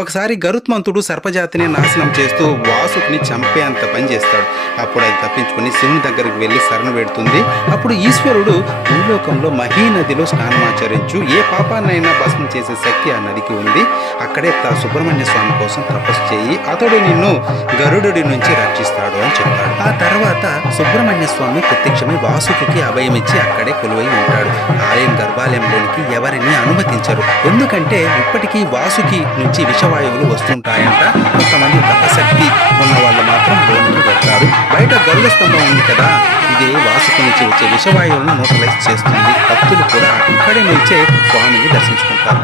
ఒకసారి గరుత్మంతుడు సర్పజాతిని నాశనం చేస్తూ వాసుకిని చంపేంత పని చేస్తాడు. అప్పుడు అది తప్పించుకుని శివుని దగ్గరికి వెళ్ళి శరణు పెడుతుంది. అప్పుడు ఈశ్వరుడు భూలోకంలో మహీనదిలో స్నానమాచరించు, ఏ పాపాన్నైనా భస్మం చేసే శక్తి ఆ నదికి ఉంది, అక్కడే సుబ్రహ్మణ్య స్వామి కోసం తపస్సు చేయి, అతడు నిన్ను గరుడుడి నుంచి రక్షిస్తాడు అని చెప్తాడు. ఆ తర్వాత సుబ్రహ్మణ్య స్వామి ప్రత్యక్షమై వాసుకి అభయమిచ్చి అక్కడే కొలువై ఉంటాడు. ఆలయం గర్భాలయంలోనికి ఎవరిని అనుమతించరు. ఎందుకంటే ఇప్పటికీ వాసుకి నుంచి విషవాయువులు వస్తుంటాయంట. కొంతమంది తపశక్తి ఉన్న వాళ్ళు మాత్రం లోనికి వెళ్తారు. బయట గరుడ స్తంభం ఉంది కదా, ఇదే వాసుకి నుంచి వచ్చే విషవాయువులను న్యూట్రలైజ్ చేస్తుంది. భక్తులు కూడా అక్కడి నుంచే స్వామిని దర్శించుకుంటారు.